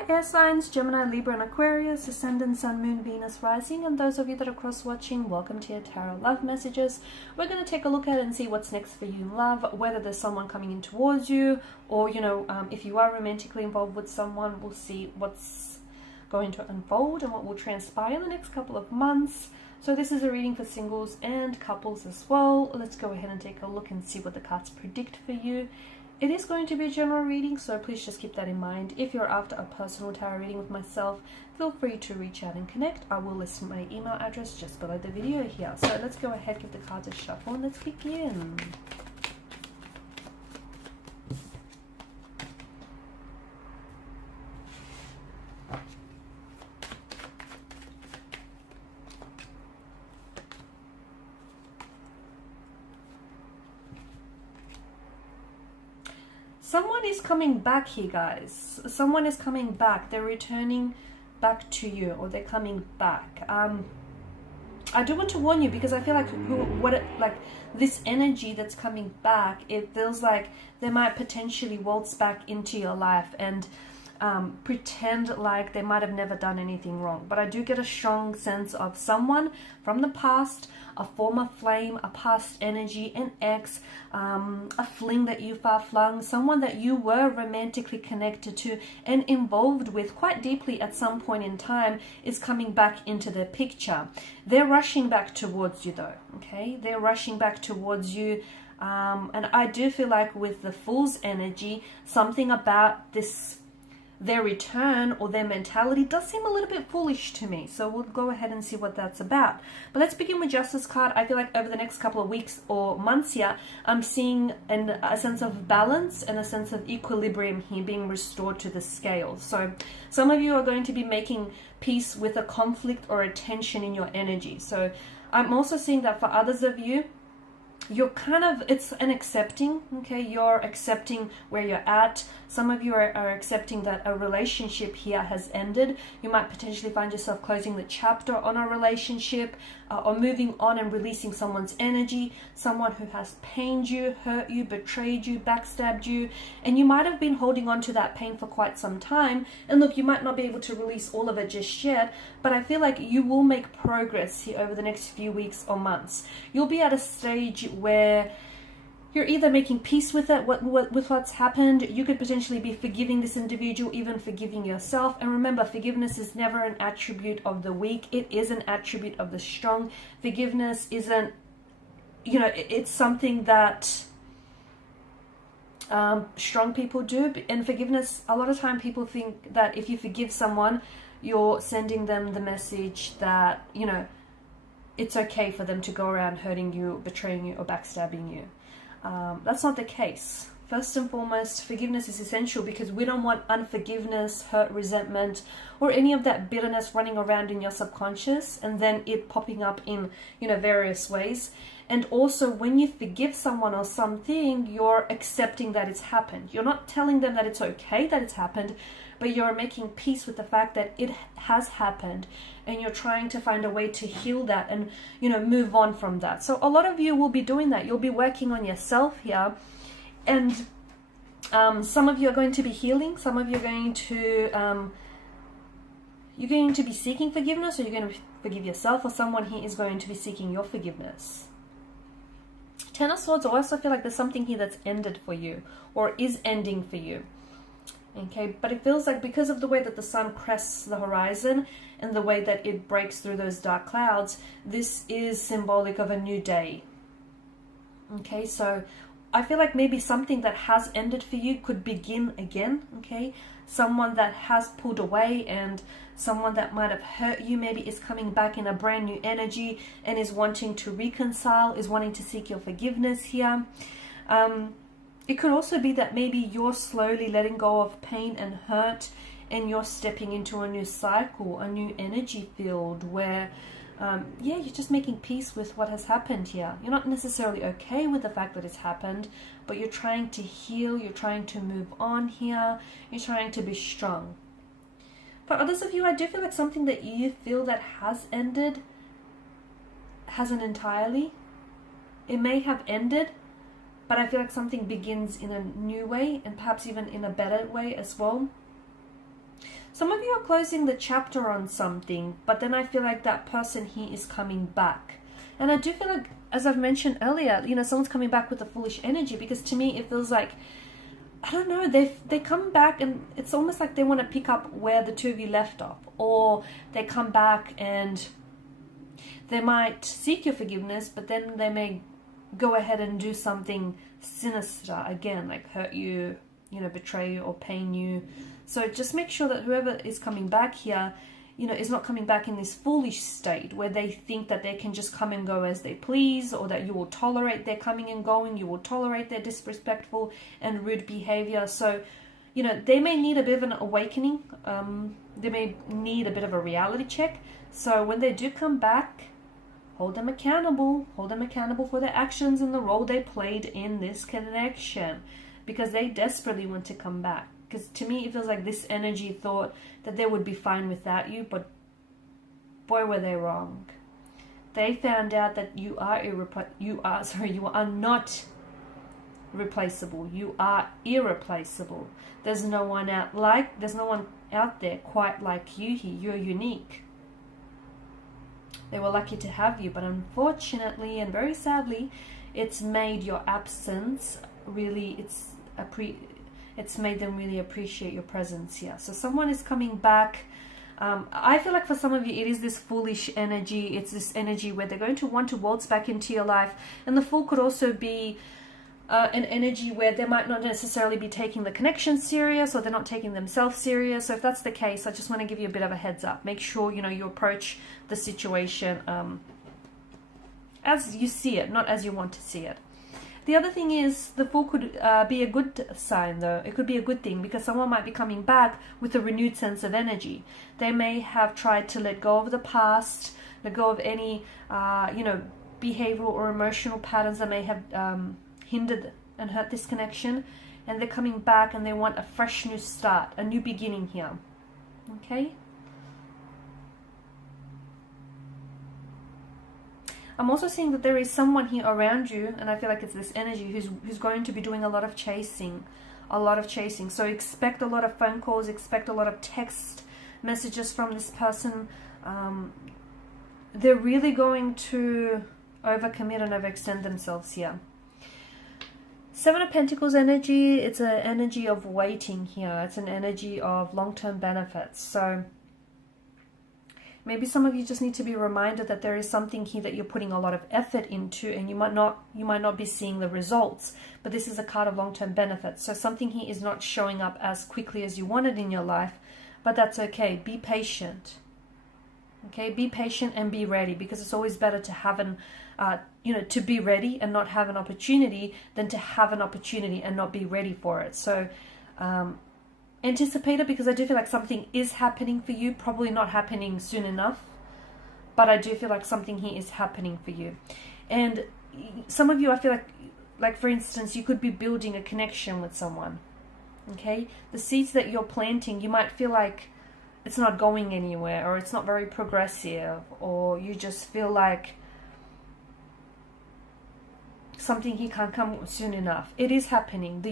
Hi air signs, Gemini, Libra and Aquarius, Ascendant, Sun, Moon, Venus, Rising, and those of you that are cross-watching, welcome to your Tarot Love Messages. We're going to take a look at it and see what's next for you in love, whether there's someone coming in towards you, or, if you are romantically involved with someone, we'll see what's going to unfold and what will transpire in the next couple of months. So this is a reading for singles and couples as well. Let's go ahead and take a look and see what the cards predict for you. It is going to be a general reading, so please just keep that in mind. If you're after a personal tarot reading with myself, feel free to reach out and connect. I will list my email address just below the video here. So let's go ahead, give the cards a shuffle, and let's begin. Someone is coming back here, guys. Someone is coming back. They're returning back to you, or they're coming back. I do want to warn you, because I feel like this energy that's coming back, it feels like they might potentially waltz back into your life and pretend like they might have never done anything wrong. But I do get a strong sense of someone from the past, a former flame, a past energy, an ex, a fling that you far flung, someone that you were romantically connected to and involved with quite deeply at some point in time is coming back into the picture. They're rushing back towards you though, okay? They're rushing back towards you. And I do feel like with the Fool's energy, something about their return or their mentality does seem a little bit foolish to me. So we'll go ahead and see what that's about. But let's begin with Justice card. I feel like over the next couple of weeks or months here, I'm seeing a sense of balance and a sense of equilibrium here being restored to the scales. So some of you are going to be making peace with a conflict or a tension in your energy. So I'm also seeing that for others of you, you're it's an accepting, okay? You're accepting where you're at. Some of you are accepting that a relationship here has ended. You might potentially find yourself closing the chapter on a relationship or moving on and releasing someone's energy, someone who has pained you, hurt you, betrayed you, backstabbed you, and you might have been holding on to that pain for quite some time. And look, you might not be able to release all of it just yet, but I feel like you will make progress here over the next few weeks or months. You'll be at a stage where you're either making peace with it, with what's happened. You could potentially be forgiving this individual, even forgiving yourself. And remember, forgiveness is never an attribute of the weak. It is an attribute of the strong. Forgiveness isn't, it's something that strong people do. And forgiveness, a lot of time people think that if you forgive someone, you're sending them the message that, it's okay for them to go around hurting you, betraying you, or backstabbing you. That's not the case. First and foremost, forgiveness is essential because we don't want unforgiveness, hurt, resentment, or any of that bitterness running around in your subconscious and then it popping up in, various ways. And also, when you forgive someone or something, you're accepting that it's happened. You're not telling them that it's okay that it's happened, but you're making peace with the fact that it has happened, and you're trying to find a way to heal that and, move on from that. So a lot of you will be doing that. You'll be working on yourself here, and some of you are going to be healing. Some of you are going to you're going to be seeking forgiveness, or you're going to forgive yourself, or someone here is going to be seeking your forgiveness. Ten of Swords, I also feel like there's something here that's ended for you or is ending for you. Okay, but it feels like because of the way that the sun crests the horizon and the way that it breaks through those dark clouds, this is symbolic of a new day. Okay, so I feel like maybe something that has ended for you could begin again, okay? Someone that has pulled away and someone that might have hurt you maybe is coming back in a brand new energy and is wanting to reconcile, is wanting to seek your forgiveness here. It could also be that maybe you're slowly letting go of pain and hurt and you're stepping into a new cycle, a new energy field where, you're just making peace with what has happened here. You're not necessarily okay with the fact that it's happened, but you're trying to heal, you're trying to move on here, you're trying to be strong. For others of you, I do feel like something that you feel that has ended hasn't entirely. It may have ended, but I feel like something begins in a new way and perhaps even in a better way as well. Some of you are closing the chapter on something, but then I feel like that person here is coming back. And I do feel like, as I've mentioned earlier, you know, someone's coming back with a foolish energy, because to me it feels like, I don't know, they come back and it's almost like they want to pick up where the two of you left off, or they come back and they might seek your forgiveness, but then they may go ahead and do something sinister again, like hurt you, you know, betray you or pain you. So just make sure that whoever is coming back here, you know, is not coming back in this foolish state where they think that they can just come and go as they please, or that you will tolerate their coming and going, you will tolerate their disrespectful and rude behavior. So, you know, they may need a bit of an awakening. They may need a bit of a reality check. So when they do come back, hold them accountable for their actions and the role they played in this connection, because they desperately want to come back. Because to me, it feels like this energy thought that they would be fine without you, but boy, were they wrong. They found out that you are not replaceable. You are irreplaceable. There's no one out there quite like you here. You're unique. They were lucky to have you, but unfortunately and very sadly, it's made your absence really, it's made them really appreciate your presence here. So someone is coming back. I feel like for some of you, it is this foolish energy. It's this energy where they're going to want to waltz back into your life. And the Fool could also be an energy where they might not necessarily be taking the connection serious, or they're not taking themselves serious. So if that's the case, I just want to give you a bit of a heads up. Make sure, you know, you approach the situation as you see it, not as you want to see it. The other thing is, the Fool could be a good sign, though. It could be a good thing, because someone might be coming back with a renewed sense of energy. They may have tried to let go of the past, let go of any, you know, behavioral or emotional patterns that may have hindered and hurt this connection. And they're coming back and they want a fresh new start, a new beginning here. Okay? I'm also seeing that there is someone here around you, and I feel like it's this energy who's going to be doing a lot of chasing. So expect a lot of phone calls, expect a lot of text messages from this person. They're really going to overcommit and overextend themselves here. Seven of Pentacles energy, it's an energy of waiting here. It's an energy of long-term benefits. So maybe some of you just need to be reminded that there is something here that you're putting a lot of effort into, and you might not be seeing the results, but this is a card of long-term benefits. So something here is not showing up as quickly as you wanted in your life, but that's okay. Be patient. Okay, be patient and be ready, because it's always better to have to be ready and not have an opportunity than to have an opportunity and not be ready for it. So anticipate it, because I do feel like something is happening for you, probably not happening soon enough, but I do feel like something here is happening for you. And some of you, I feel like for instance, you could be building a connection with someone. Okay, the seeds that you're planting, you might feel like it's not going anywhere, or it's not very progressive, or you just feel like something here can't come soon enough. It is happening. The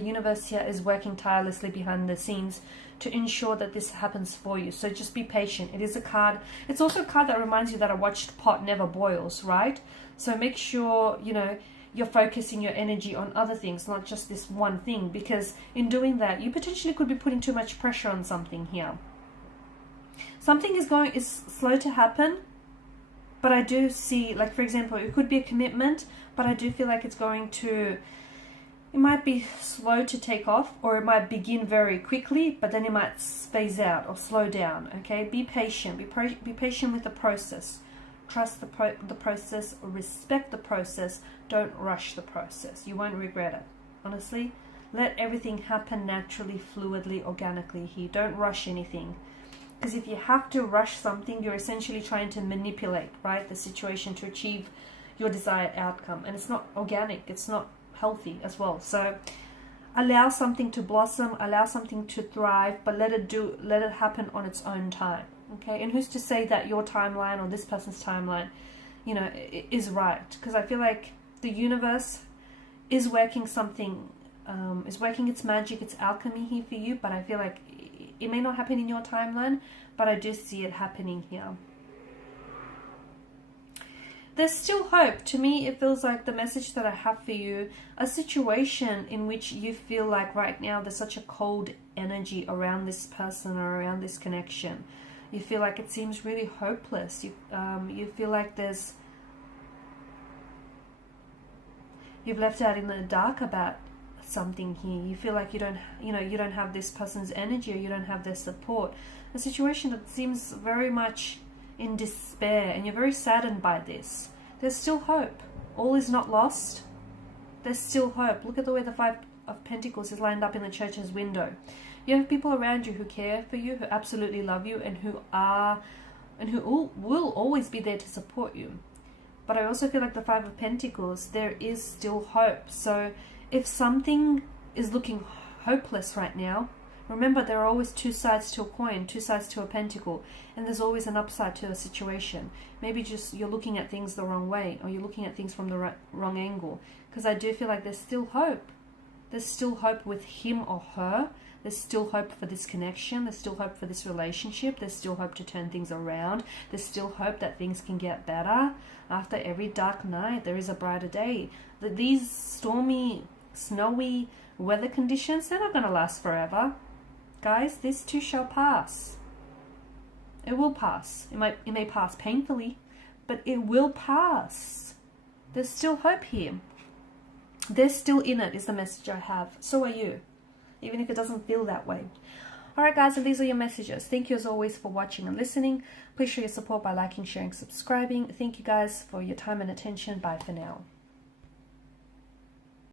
universe here is working tirelessly behind the scenes to ensure that this happens for you. So just be patient. It is a card. It's also a card that reminds you that a watched pot never boils, right? So make sure, you know, you're focusing your energy on other things, not just this one thing, because in doing that, you potentially could be putting too much pressure on something here. Something is slow to happen, but I do see, like for example, it could be a commitment, but I do feel like it might be slow to take off, or it might begin very quickly, but then it might phase out or slow down. Okay, be patient. Be patient with the process. Trust the process, or respect the process. Don't rush the process. You won't regret it. Honestly, let everything happen naturally, fluidly, organically here. Don't rush anything. Because if you have to rush something, you're essentially trying to manipulate, right, the situation to achieve your desired outcome. And it's not organic. It's not healthy as well. So allow something to blossom, allow something to thrive, but let it happen on its own time. Okay, and who's to say that your timeline or this person's timeline, you know, is right? Because I feel like the universe is working something, is working its magic, its alchemy here for you, but I feel like It may not happen in your timeline, but I do see it happening here. There's still hope. To me, it feels like the message that I have for you, a situation in which you feel like right now there's such a cold energy around this person or around this connection. You feel like it seems really hopeless. You feel like you've left out in the dark about something here. You feel like you don't have this person's energy, or you don't have their support. A situation that seems very much in despair, and you're very saddened by this. There's still hope. All is not lost. There's still hope. Look at the way the Five of Pentacles is lined up in the Church's window. You have people around you who care for you, who absolutely love you, and who will always be there to support you. But I also feel like the Five of Pentacles, there is still hope. So if something is looking hopeless right now, remember, there are always two sides to a coin, two sides to a pentacle, and there's always an upside to a situation. Maybe just you're looking at things the wrong way, or you're looking at things from the wrong angle. Because I do feel like there's still hope. There's still hope with him or her. There's still hope for this connection. There's still hope for this relationship. There's still hope to turn things around. There's still hope that things can get better. After every dark night, there is a brighter day. These stormy, snowy weather conditions, they're not going to last forever. Guys, this too shall pass. It will pass. It may pass painfully, but it will pass. There's still hope here. They're still in it, is the message I have. So are you, even if it doesn't feel that way. Alright guys, and these are your messages. Thank you as always for watching and listening. Please show your support by liking, sharing, subscribing. Thank you guys for your time and attention. Bye for now.